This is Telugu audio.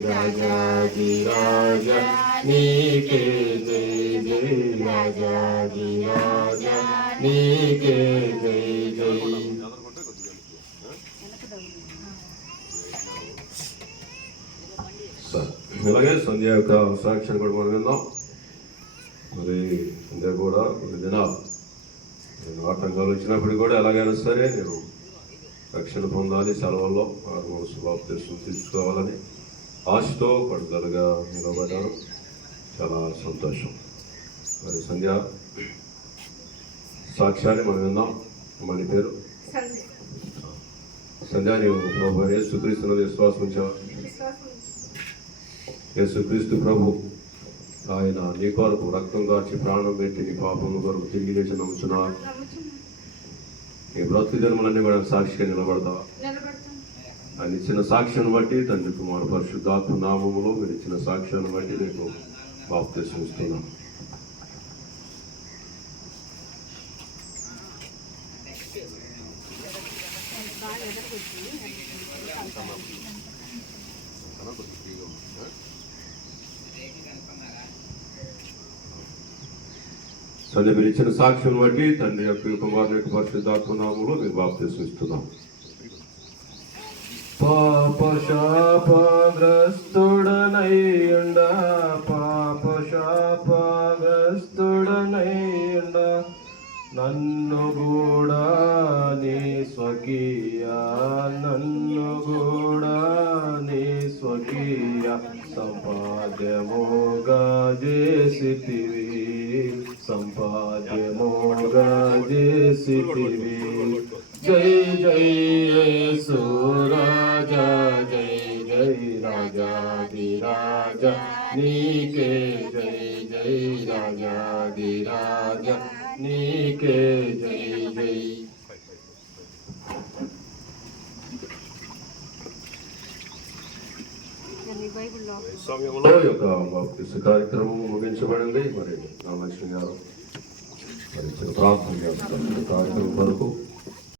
రాజాదిరాజా నీకే జై జై రాజాదిరాజా నీకే జై జై. ఇలాగే సంధ్య యొక్క సాక్ష్యాన్ని కూడా మనం విందాం. మరి సంధ్య కూడా కొన్ని దినాలు నేను ఆటంకాలు వచ్చినప్పుడు కూడా ఎలాగైనా సరే నేను రక్షణ పొందాలి, సెలవుల్లో బాప్తిస్మం తీసుకోవాలని ఆశతో పట్టుదలగా నిలబడ్డాను. చాలా సంతోషం. మరి సంధ్య సాక్ష్యాన్ని మనం విందాం. మన పేరు సంధ్య. నీవు ప్రభు యేసుక్రీస్తు విశ్వాసం ఉంచావా? యేసుక్రీస్తు ప్రభు ఆయన నీ కొరకు రక్తం కార్చి ప్రాణం పెట్టి నీ పాపం కొరకు తిరిగి లేచి నమ్ముచున్నారు. నీ బ్రతుకు జన్మలన్నీ కూడా సాక్షిగా నిలబడతావా? ఆయన ఇచ్చిన సాక్ష్యం బట్టి తండ్రి కుమార పరిశుద్ధాత్మ నామములో మీరు ఇచ్చిన సాక్ష్యాన్ని బట్టి నీకు బాప్తిస్మం ఇస్తున్నాం. తండ్రి మీరు ఇచ్చిన సాక్ష్యం బట్టి తండ్రి యొక్క కుమారుని యొక్క పరిశుద్ధాత్మ నామములో మీకు బాప్తిస్మం ఇస్తున్నాం. పాపశాపగ్రస్తుడనైయుండా పాపశాపగ్రస్తుడనైయుండా నన్ను కూడా నీ స్వకీయ సంపాద్యముగా చేసితివి జై జై యేసు రాజా జై జై రాజాదిరాజా నీకే జై జై రాజాదిరాజా నీకే జై జై. సమయంలో యొక్క బాప్తిస్మ కార్యక్రమం ముగించబడింది. మరి నా లక్ష్మి గారు మరి ప్రార్థన చేస్తారు కార్యక్రమం వరకు.